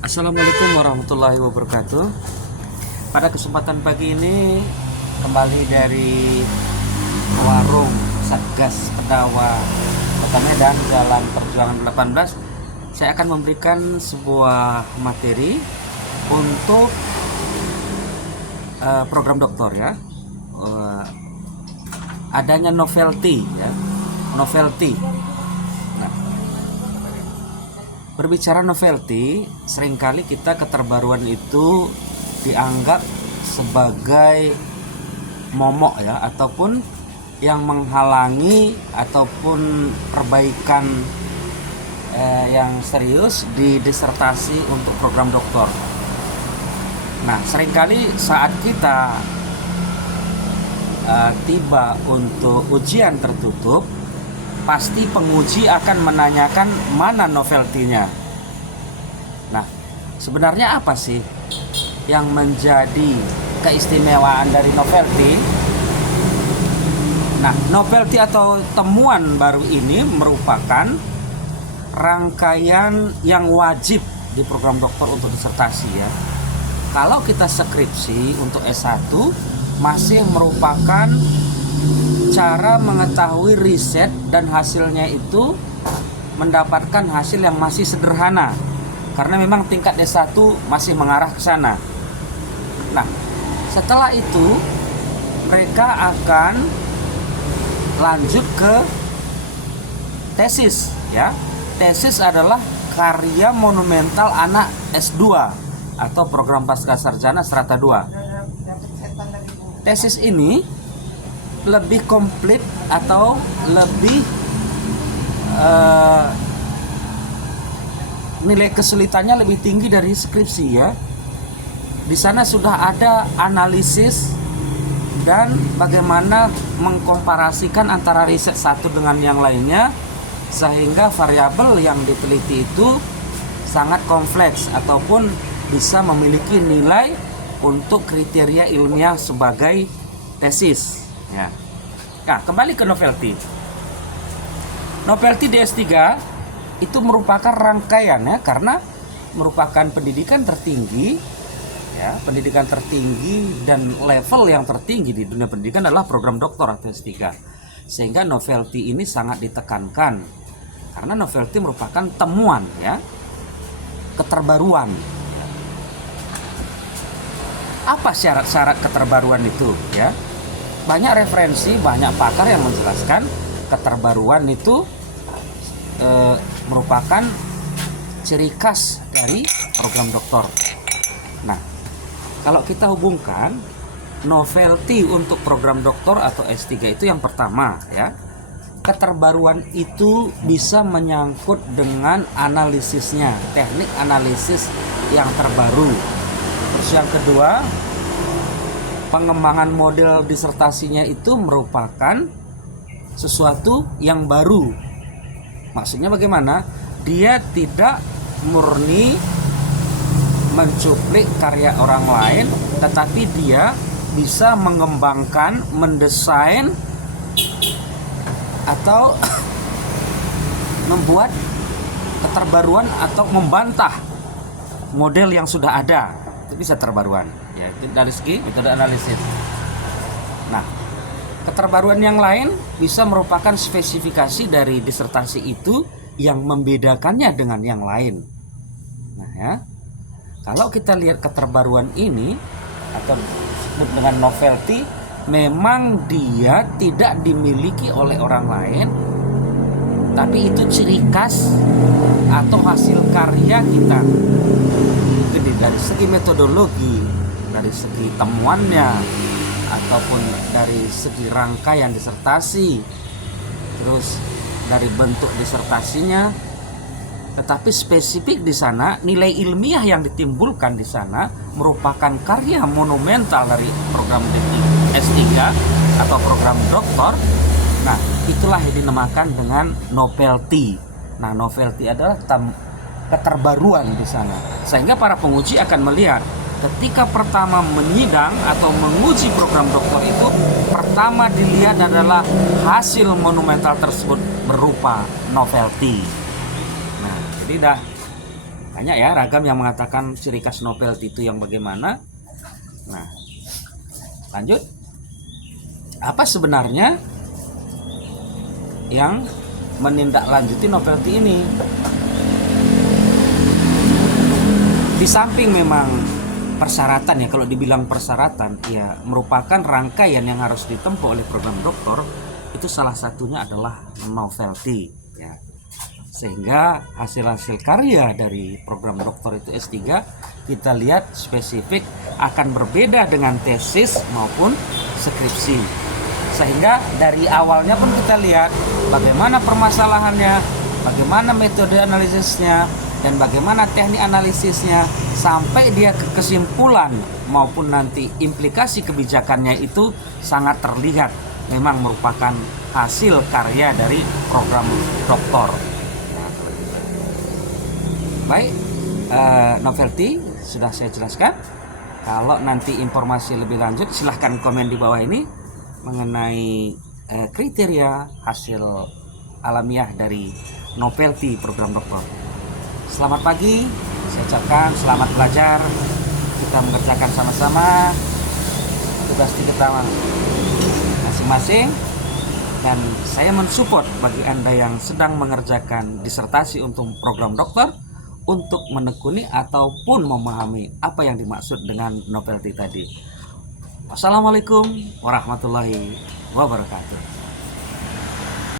Assalamualaikum warahmatullahi wabarakatuh. Pada kesempatan pagi ini kembali dari warung Satgas Pendawa Kota Medan Jalan Perjuangan 18, saya akan memberikan sebuah materi untuk program doktor ya. Adanya novelty ya. Novelty. Nah, berbicara novelty, seringkali kita keterbaruan itu dianggap sebagai momok ya, ataupun yang menghalangi ataupun perbaikan yang serius di disertasi untuk program doktor. Nah, seringkali saat kita tiba untuk ujian tertutup, pasti penguji akan menanyakan mana novelty-nya. Nah, sebenarnya apa sih yang menjadi keistimewaan dari novelty? Nah, novelty atau temuan baru ini merupakan rangkaian yang wajib di program doktor untuk disertasi ya. Kalau kita skripsi untuk S1 masih merupakan cara mengetahui riset dan hasilnya itu mendapatkan hasil yang masih sederhana, karena memang tingkat S1 masih mengarah ke sana. Nah, setelah itu mereka akan lanjut ke tesis ya. Tesis adalah karya monumental anak S2 atau program pascasarjana strata 2. Tesis ini lebih komplit atau lebih nilai kesulitannya lebih tinggi dari skripsi ya. Di sana sudah ada analisis dan bagaimana mengkomparasikan antara riset satu dengan yang lainnya, sehingga variabel yang diteliti itu sangat kompleks ataupun bisa memiliki nilai untuk kriteria ilmiah sebagai tesis ya. Nah, kembali ke novelty. Novelty di S3 itu merupakan rangkaian ya, karena merupakan pendidikan tertinggi ya, pendidikan tertinggi dan level yang tertinggi di dunia pendidikan adalah program doktor atau S3. Sehingga novelty ini sangat ditekankan karena novelty merupakan temuan ya, keterbaruan. Apa syarat-syarat keterbaruan itu ya? Banyak referensi, banyak pakar yang menjelaskan keterbaruan itu merupakan ciri khas dari program doktor. Nah, kalau kita hubungkan novelty untuk program doktor atau S3 itu yang pertama ya, keterbaruan itu bisa menyangkut dengan analisisnya, teknik analisis yang terbaru. Terus yang kedua, pengembangan model disertasinya itu merupakan sesuatu yang baru. Maksudnya bagaimana? Dia tidak murni mencuplik karya orang lain, tetapi dia bisa mengembangkan, mendesain atau membuat keterbaruan atau membantah model yang sudah ada. Itu bisa terbaruan ya, dari segi metode analisis. Nah, keterbaruan yang lain bisa merupakan spesifikasi dari disertasi itu yang membedakannya dengan yang lain. Nah ya, kalau kita lihat keterbaruan ini atau disebut dengan novelty, memang dia tidak dimiliki oleh orang lain, tapi itu ciri khas atau hasil karya kita. Jadi dari segi metodologi, dari segi temuannya, ataupun dari segi rangkaian disertasi, terus dari bentuk disertasinya, tetapi spesifik di sana nilai ilmiah yang ditimbulkan di sana merupakan karya monumental dari program S3 atau program doktor. Nah, itulah yang dinamakan dengan novelty. Nah, novelty adalah keterbaruan di sana. Sehingga para penguji akan melihat ketika pertama menyidang atau menguji program doktor itu, pertama dilihat adalah hasil monumental tersebut berupa novelty. Nah, jadi dah Banyak ya ragam yang mengatakan ciri khas novelty itu yang bagaimana. Nah, lanjut. Apa sebenarnya yang menindaklanjuti novelty ini? Di samping memang persyaratan ya, kalau dibilang persyaratan ya merupakan rangkaian yang harus ditempuh oleh program doktor, itu salah satunya adalah novelty ya. Sehingga hasil-hasil karya dari program doktor itu S3 kita lihat spesifik akan berbeda dengan tesis maupun skripsi. Sehingga dari awalnya pun kita lihat bagaimana permasalahannya, bagaimana metode analisisnya, dan bagaimana teknik analisisnya sampai dia ke kesimpulan maupun nanti implikasi kebijakannya itu sangat terlihat memang merupakan hasil karya dari program doktor. Baik, novelty sudah saya jelaskan. Kalau nanti informasi lebih lanjut silahkan komen di bawah ini mengenai kriteria hasil alamiah dari novelty program doktor. Selamat pagi, saya ucapkan selamat belajar. Kita mengerjakan sama-sama tugas kita masing-masing. Dan saya mensupport bagi Anda yang sedang mengerjakan disertasi untuk program doktor untuk menekuni ataupun memahami apa yang dimaksud dengan novelty tadi. Wassalamualaikum warahmatullahi wabarakatuh.